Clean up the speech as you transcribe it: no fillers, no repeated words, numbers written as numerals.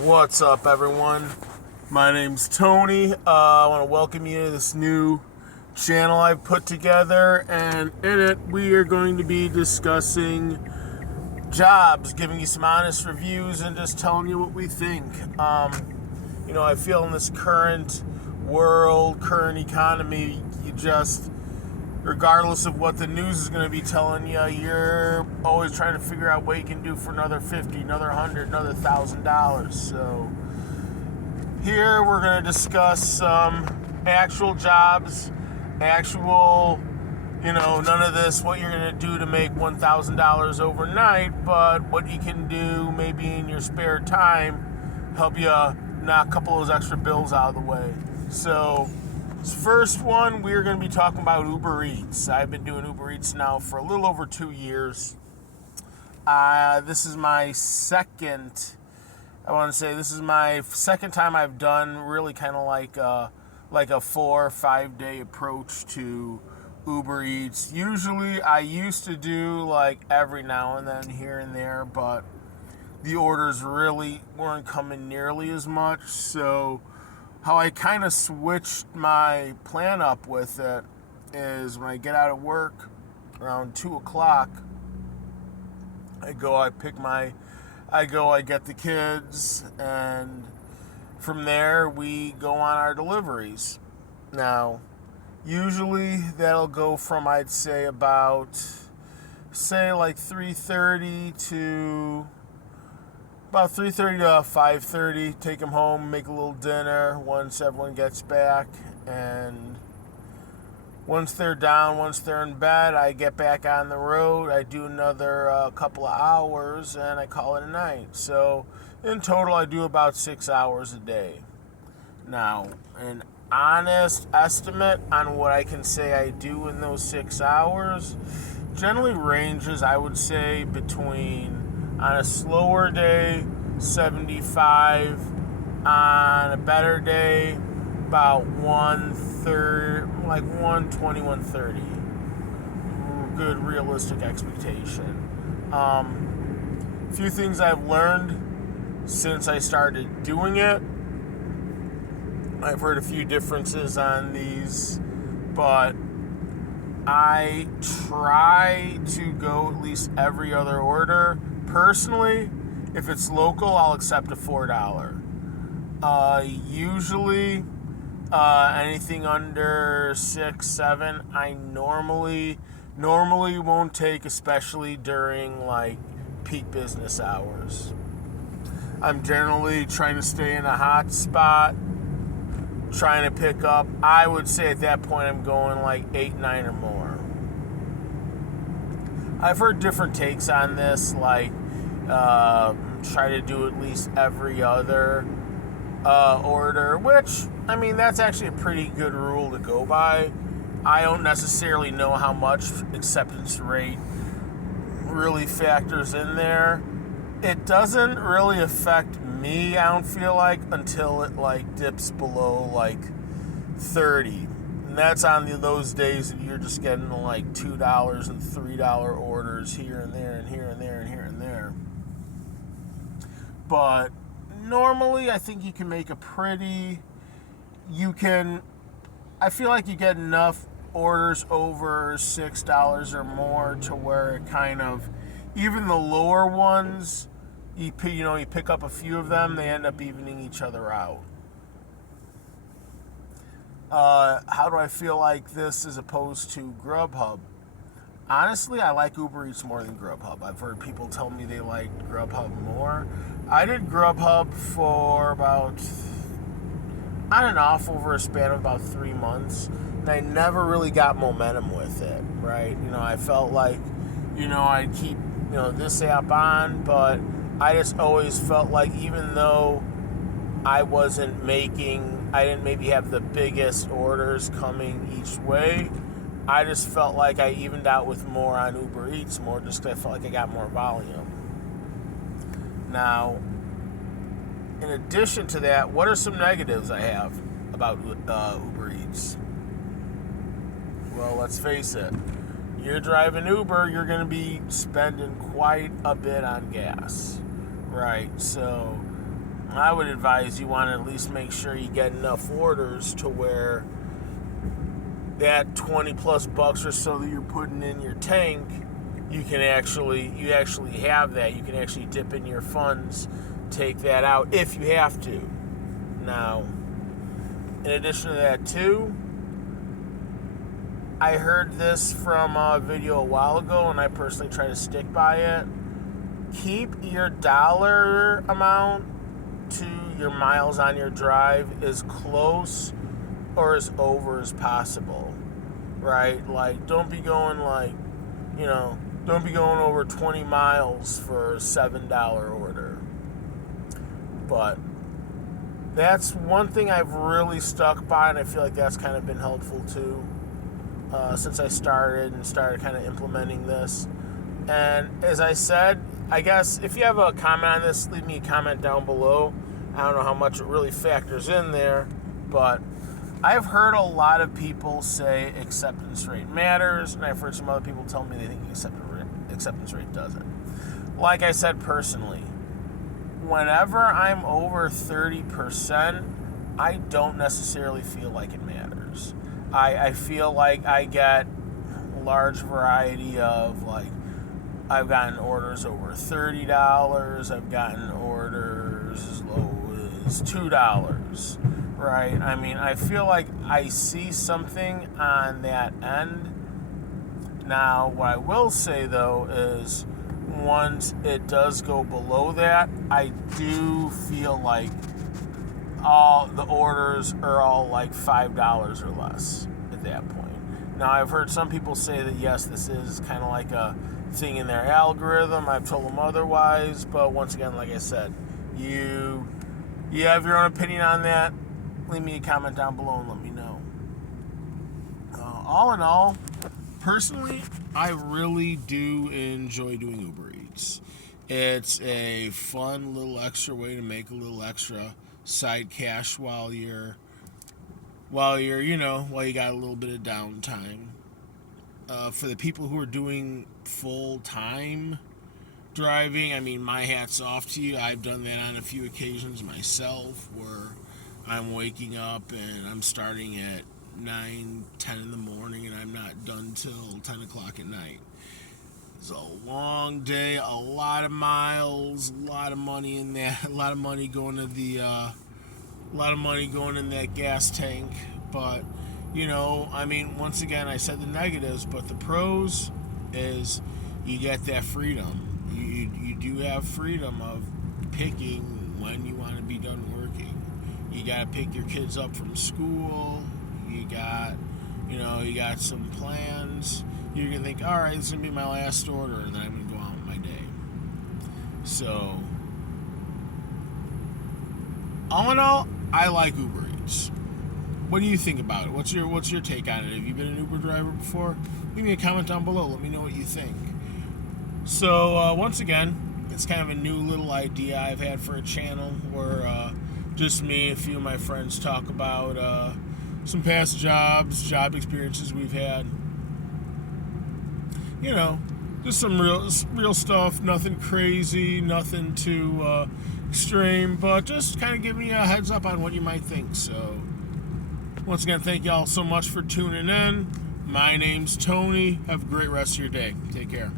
What's up, everyone? My name's Tony. I want to welcome you to this new channel I've put together, and in it, we are going to be discussing jobs, giving you some honest reviews, and just telling you what we think. I feel in this current world, current economy, regardless of what the news is going to be telling you, you're always trying to figure out what you can do for another 50, another 100, another $1,000. So here we're going to discuss some actual jobs, none of this, what you're going to do to make $1,000 overnight, but what you can do maybe in your spare time, help you knock a couple of those extra bills out of the way. So this first one, we're going to be talking about Uber Eats. I've been doing Uber Eats now for a little over 2 years. This is my second time I've done really kind of like a 4 or 5 day approach to Uber Eats. Usually I used to do like every now and then here and there, but the orders really weren't coming nearly as much. So how I kind of switched my plan up with it is when I get out of work around 2 o'clock, I get the kids, and from there we go on our deliveries. Now, usually that'll go from, I'd say, like 3:30 to 5:30. Take them home, make a little dinner once everyone gets back, and once they're in bed, I get back on the road. I do another couple of hours, and I call it a night. So in total, I do about 6 hours a day. Now, an honest estimate on what I can say I do in those 6 hours generally ranges, I would say, between, on a slower day, 75, on a better day, about 120, 130. Good realistic expectation. A few things I've learned since I started doing it. I've heard a few differences on these, but I try to go at least every other order. Personally, if it's local, I'll accept a $4. Usually, anything under 6, 7, I normally won't take, especially during like peak business hours. I'm generally trying to stay in a hot spot, trying to pick up. I would say at that point I'm going like 8, 9 or more. I've heard different takes on this, like try to do at least every other order, which, I mean, that's actually a pretty good rule to go by. I don't necessarily know how much acceptance rate really factors in there. It doesn't really affect me, I don't feel like, until it like dips below like 30. And that's on those days that you're just getting like $2 and $3 orders here and there and here and there and here and there. But normally I think you can make I feel like you get enough orders over $6 or more to where it kind of, even the lower ones, you pick up a few of them, they end up evening each other out. How do I feel like this as opposed to Grubhub? Honestly, I like Uber Eats more than Grubhub. I've heard people tell me they like Grubhub more. I did Grubhub for about, on and off, over a span of about 3 months, and I never really got momentum with it, right? I felt like, I'd keep, this app on, but I just always felt like even though I didn't maybe have the biggest orders coming each way, I just felt like I evened out with more on Uber Eats more, just because I felt like I got more volume. Now, in addition to that, what are some negatives I have about Uber Eats? Well, let's face it. You're driving Uber, you're going to be spending quite a bit on gas, right? So I would advise you want to at least make sure you get enough orders to where that 20 plus bucks or so that you're putting in your tank, you actually have that. You can actually dip in your funds, take that out if you have to. Now, in addition to that too, I heard this from a video a while ago, and I personally try to stick by it. Keep your dollar amount to your miles on your drive as close or as over as possible, right? Like, don't be going don't be going over 20 miles for a $7 order. But that's one thing I've really stuck by, and I feel like that's kind of been helpful too, since I started kind of implementing this. And as I said, I guess if you have a comment on this, leave me a comment down below. I don't know how much it really factors in there, but I've heard a lot of people say acceptance rate matters, and I've heard some other people tell me they think acceptance rate doesn't. Like I said personally, whenever I'm over 30%, I don't necessarily feel like it matters. I feel like I get a large variety of, like, I've gotten orders over $30, I've gotten orders as low as $2, right? I mean, I feel like I see something on that end. Now, what I will say though is once it does go below that, I do feel like all the orders are all like $5 or less at that point. Now, I've heard some people say that yes, this is kind of like a thing in their algorithm. I've told them otherwise, but once again, like I said, you have your own opinion on that. Leave me a comment down below and let me know. All in all, personally, I really do enjoy doing Uber Eats. It's a fun little extra way to make a little extra side cash while you got a little bit of downtime. For the people who are doing full-time driving, I mean, my hat's off to you. I've done that on a few occasions myself, where I'm waking up and I'm starting at 9, 10 in the morning, and I'm not done till 10 o'clock at night. It's a long day, a lot of miles, a lot of money in that, a lot of money going in that gas tank. But I mean, once again, I said the negatives, but the pros is you get that freedom. You do have freedom of picking when you want to be done working. You got to pick your kids up from school. You got some plans. You're going to think, all right, this is going to be my last order, and then I'm going to go on with my day. So, all in all, I like Uber Eats. What do you think about it? What's your take on it? Have you been an Uber driver before? Leave me a comment down below. Let me know what you think. So, once again, it's kind of a new little idea I've had for a channel where just me, a few of my friends talk about some past job experiences we've had. Just some real stuff, nothing crazy, nothing too extreme, but just kind of giving you a heads up on what you might think. So, once again, thank y'all so much for tuning in. My name's Tony. Have a great rest of your day. Take care.